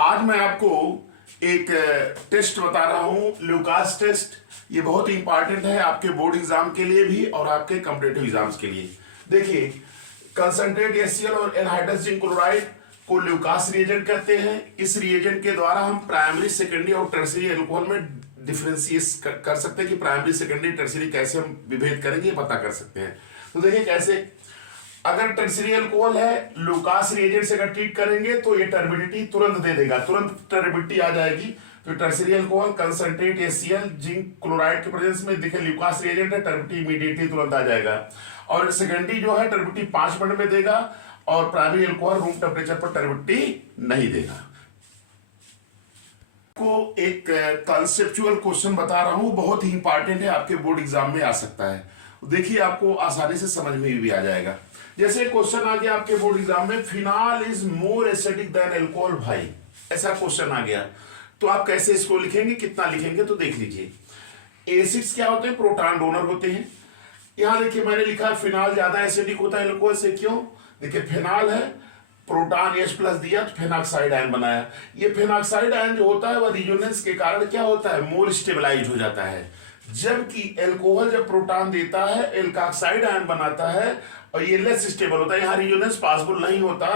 आज मैं आपको एक टेस्ट बता रहा हूं, ल्यूकास टेस्ट। ये बहुत ही इंपॉर्टेंट है आपके बोर्ड एग्जाम के लिए भी और आपके कॉम्पिटिटिव एग्जाम्स के लिए। देखिए, कंसंट्रेट HCl और एनहाइड्रस जिंक क्लोराइड को ल्यूकास रिएजेंट कहते हैं। इस रिएजेंट के द्वारा हम प्राइमरी, सेकेंडरी और टर्शियरी एल्कोहल में डिफरेंशिएट कर सकते हैं कि प्राइमरी, सेकेंडरी, टर्शियरी कैसे हम विभेद करेंगे, पता कर सकते हैं। तो देखिए कैसे, अगर टर्शियरी अल्कोहल है, ल्यूकास रिएजेंट से अगर ट्रीट करेंगे तो ये टर्बिडिटी तुरंत दे देगा, तुरंत टर्बिडिटी आ जाएगी। तो tertiary alcohol concentrate HCl zinc chloride के प्रेजेंस में देखिए ल्यूकास रिएजेंट है, टर्बिडिटी इमीडिएटली तुरंत आ जाएगा। और सेकेंडरी जो है टर्बिडिटी 5 मिनट में देगा और प्राइमरी अल्कोहल रूम टेम्परेचर पर टर्बिडिटी नहीं देगा। को एक कॉन्सेप्चुअल क्वेश्चन बता रहा हूं, बहुत ही इंपॉर्टेंट है, आपके बोर्ड एग्जाम में आ सकता है। देखिए आपको आसानी से समझ में भी आ जाएगा। जैसे क्वेश्चन आ गया आपके बोर्ड एग्जाम में, phenol is more acidic than alcohol भाई, ऐसा क्वेश्चन आ गया तो आप कैसे इसको लिखेंगे, कितना लिखेंगे, तो देख लीजिए। एसिड्स क्या होते हैं? प्रोटॉन डोनर होते हैं। यहां देखिए मैंने लिखा है फिनाल ज्यादा एसिडिक होता है अल्कोहल से। क्यों? देखिए फिनाल है, प्रोटॉन H+ दिया तो फेनॉक्साइड आयन बनाया। ये फेनॉक्साइड आयन जो होता है वह रिजोनेंस के कारण क्या होता है? मोर स्टेबलाइज हो जाता है। जबकि अल्कोहल जब प्रोटॉन देता है एल्कोक्साइड आयन बनाता है और ये लेस स्टेबल होता है, यहाँ रिजोनेंस पॉसिबल नहीं होता।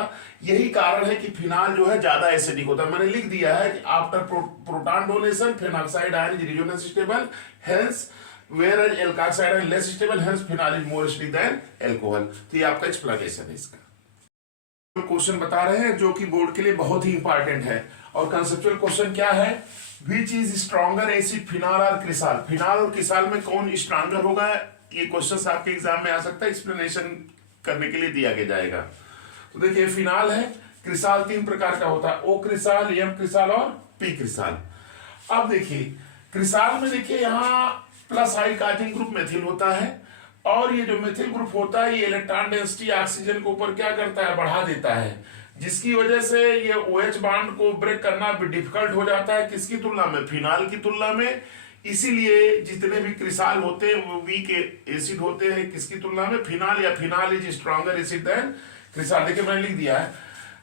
यही कारण है कि फिनाल जो है ज्यादा एसिडिक होता है। मैंने लिख दिया है कि after proton donation phenoxide ion is resonance stable, hence whereas alkoxide ion less stable, hence phenol is more acidic than alcohol. तो ये आपका एक्सप्लेनेशन है इसका। क्वेश्चन बता रहे हैं जो कि बोर्ड के लिए बहुत ही इंपॉर्टेंट है। और कंसेप्चुअल क्वेश्चन क्या है? Which is stronger acid, phenol और क्रिसाल? फिनाल और क्रिसाल में कौन स्ट्रॉन्गर होगा? ये क्वेश्चन आपके एग्जाम में आ सकता है, एक्सप्लेनेशन करने के लिए दिया के जाएगा। तो देखिए फिनाल है, क्रिसाल 3 प्रकार का होता है, O क्रिसाल, M क्रिसाल और P क्रिसाल। अब देखिए क्रिसाल में देखिए यहाँ plus high carbonyl group methyl होता है और ये जो मेथिल ग्रुप होता है ये इलेक्ट्रॉन डेंसिटी ऑक्सीजन के ऊपर क्या करता है? बढ़ा देता है, जिसकी वजह से ये OH बॉन्ड को ब्रेक करना भी डिफिकल्ट हो जाता है। किसकी तुलना में? फिनाल की तुलना में। इसीलिए जितने भी क्रिसाल होते हैं वो वीक एसिड होते हैं। किसकी तुलना में? फिनाल, या phenol is stronger acid than cresol. देखिए मैंने लिख दिया है,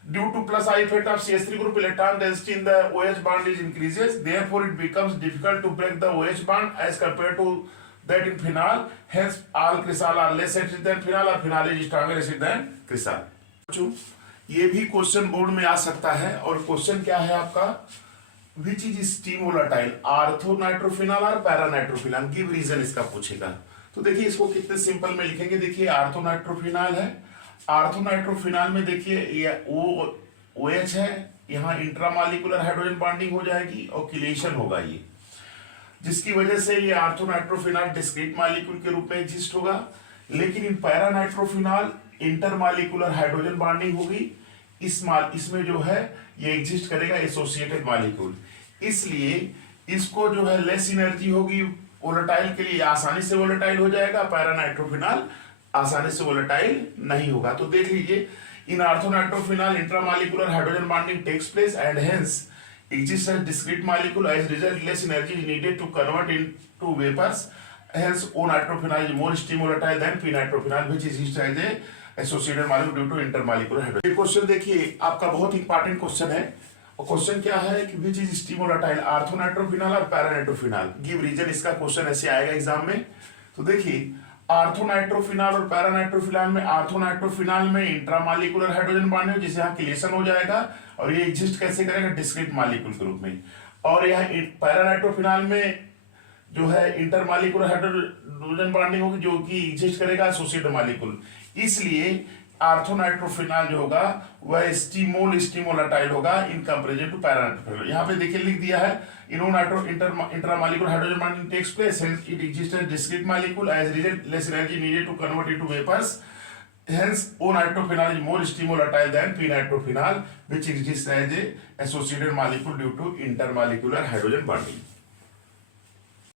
due to plus I effect of CH3 group electron density in the OH bond is increases, therefore it becomes difficult to break the OH bond as compare to that in phenol, hence all crisal are less acid than phenol or phenol is stronger acid than crisal। ये भी question board में आ सकता है। और question क्या है आपका? Which is steam volatile, ortho nitrophenol और पैरा नाइट्रोफिनॉल, गिव रीजन इसका पूछेगा। तो देखिए इसको कितने सिंपल में लिखेंगे। देखिए आर्थो नाइट्रोफिनॉल है, आर्थो नाइट्रोफिनॉल में देखिए ये OH है, यहाँ इंट्रामॉलिक्यूलर हाइड्रोजन बॉन्डिंग हो जाएगी और किलेशन होगा ये, जिसकी वजह से ये आर्थो नाइट्रोफिनॉल डिस्क्रीट मॉलिक्यूल के रूप में एग्जिस्ट होगा। लेकिन in para nitrophenol intermolecular hydrogen bonding होगी। इसमें जो है ये एग्जिस्ट करेगा एसोसिएटेड मॉलिक्यूल, इसलिए इसको जो है लेस एनर्जी होगी। वोलेटाइल के लिए आसानी से वोलेटाइल हो जाएगा, पैरा नाइट्रोफिनॉल आसानी से वोलेटाइल नहीं होगा। तो देख लीजिए, in ortho nitrophenol intramolecular hydrogen bonding takes place and hence exists as discrete molecule, as result less energy is needed to convert into vapors, hence O nitrophenol is more steam volatile than P nitrophenol which is used as a associated molecule due to intermolecular hydrogen। ये question देखिए आपका बहुत important question है। और question क्या है कि which is steam volatile, ortho nitrophenol और पैरा नाइट्रोफिनॉल, गिव रीजन। इसका क्वेश्चन ऐसे आएगा एग्जाम में। तो देखिए आर्थो नाइट्रोफिनॉल और पैरा नाइट्रोफिनॉल में, आर्थो नाइट्रोफिनॉल में इंट्रामॉलिक्यूलर हाइड्रोजन बॉन्ड है जिससे यहाँ किलेशन हो जाएगा और ये एग्जिस्ट कैसे करेगा? डिस्क्रीट मॉलिक्यूल के रूप में। और यहाँ पैरा नाइट्रोफिनॉल में जो है इंटरमॉलिक्यूलर हाइड्रोजन बॉन्डिंग होगी जो कि एग्जिस्ट करेगा एसोसिएटेड मॉलिक्यूल, इसलिए आर्थो नाइट्रोफिनॉल जो होगा वह स्टीम वोलेटाइल होगा in comparison to para nitrophenol. यहाँ पे देखिए लिख दिया है, intramolecular hydrogen bonding takes place, hence it exist as discrete molecule, as result less energy needed to convert into vapours, hence O nitrophenol is more steam volatile than P nitrophenol which exists as a associated molecule due to intermolecular hydrogen bonding।